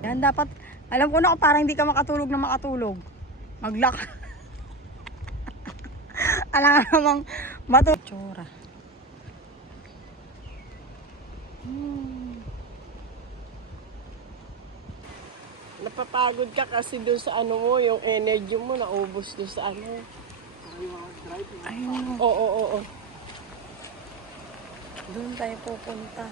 Yan, dapat, alam ko na kung parang hindi ka makatulog na makatulog. Mag-lock. Alam nga namang matulog. Tsura. Napapagod ka kasi doon sa ano mo, yung energy mo naubos doon sa ano. Ayun. Oo. Doon tayo pupunta.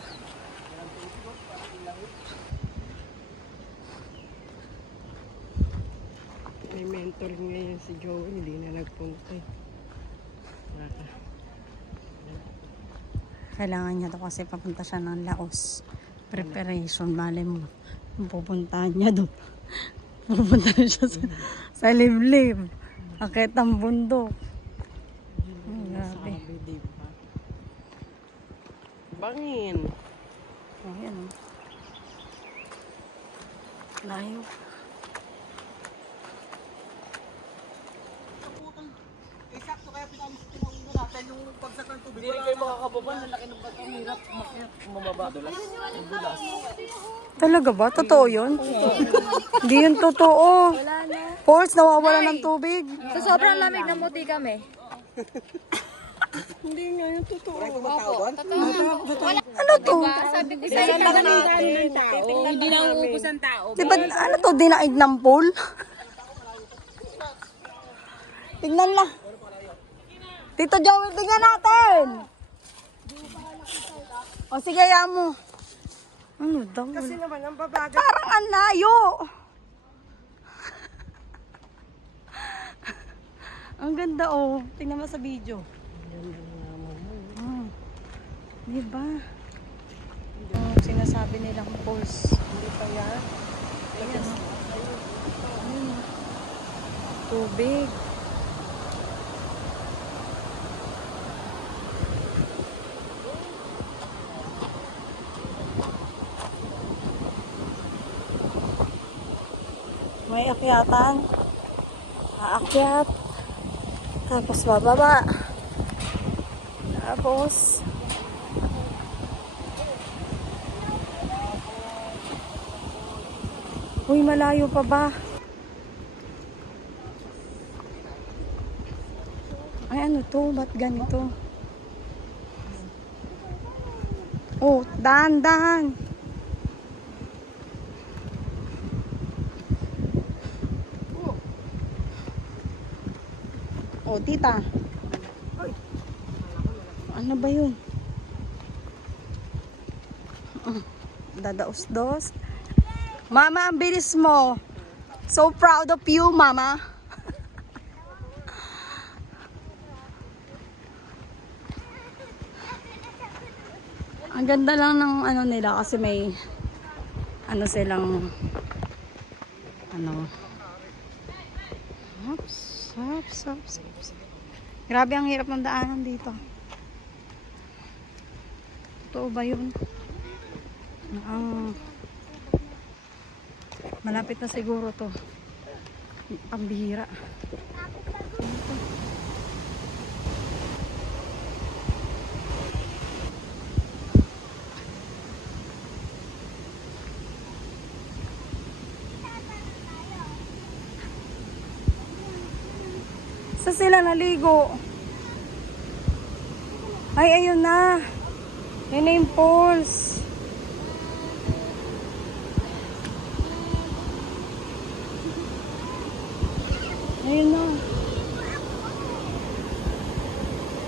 May mentor ngayon si Joey, hindi na nagpunta. Kailangan niya to kasi papunta siya ng Laos. Preparation, mali mo. Yung pupuntahan niya doon. Pupunta siya sa liblib. Akit ang bundok. Grabe. Sabi, diba? Bangin. Oh, yan o. Layo. Sakto kaya pinalis tinaulo natin yung pagsak ng tubig. Hindi rin kayo makakababa, lalaki ng bato, hirap umakyat, bumaba. Talaga ba? Totoo yun? Hindi yun totoo. Falls, nawawala ng tubig. Sa sobrang lamig na muti kami. Hindi nga yung totoo. Ano to? Sabi ko sa inyo, Hindi na uubos ang tao. Diba, ano to? Dinaig ng pool? Tingnan lang. Tito Joey, tingnan natin. O sige, yan mo. Ano daw? Kasi naman, ang babaga. Parang ang layo. Ang ganda oh. Tingnan mo sa video. Diba? Ang sinasabi nilang falls. Hindi pa yan. Ayan. Ayun. Tubig. May akyatan. Aakyat. Tapos bababa. Tapos uy, malayo pa ba? Ay, ano to? Ba't ganito? Oh, dahan-dahan. Oh, tita. Ano ba yun? Dadaos-dos. Mama, ang bilis mo. So proud of you, Mama. Ang ganda lang ng ano nila kasi may ano silang ano. Hops. Grabe, ang hirap ng daanan dito. Totoo ba yun? Malapit na siguro to. Pambihira. Sa sila naligo. Ay, ayun na. Yun na yung falls. Ayun na.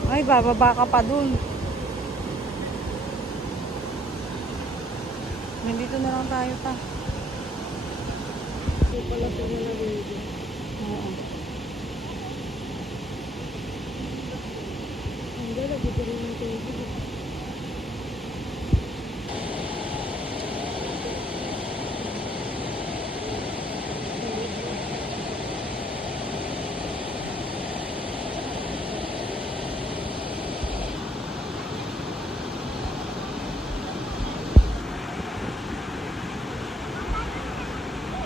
Ay, bababa ka pa dun. Nandito na lang tayo pa. Hindi pala sila naliligo. Oo. Ang gala, dito rin yung tubig.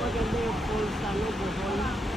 Maganda yung falls, ano, Bohol.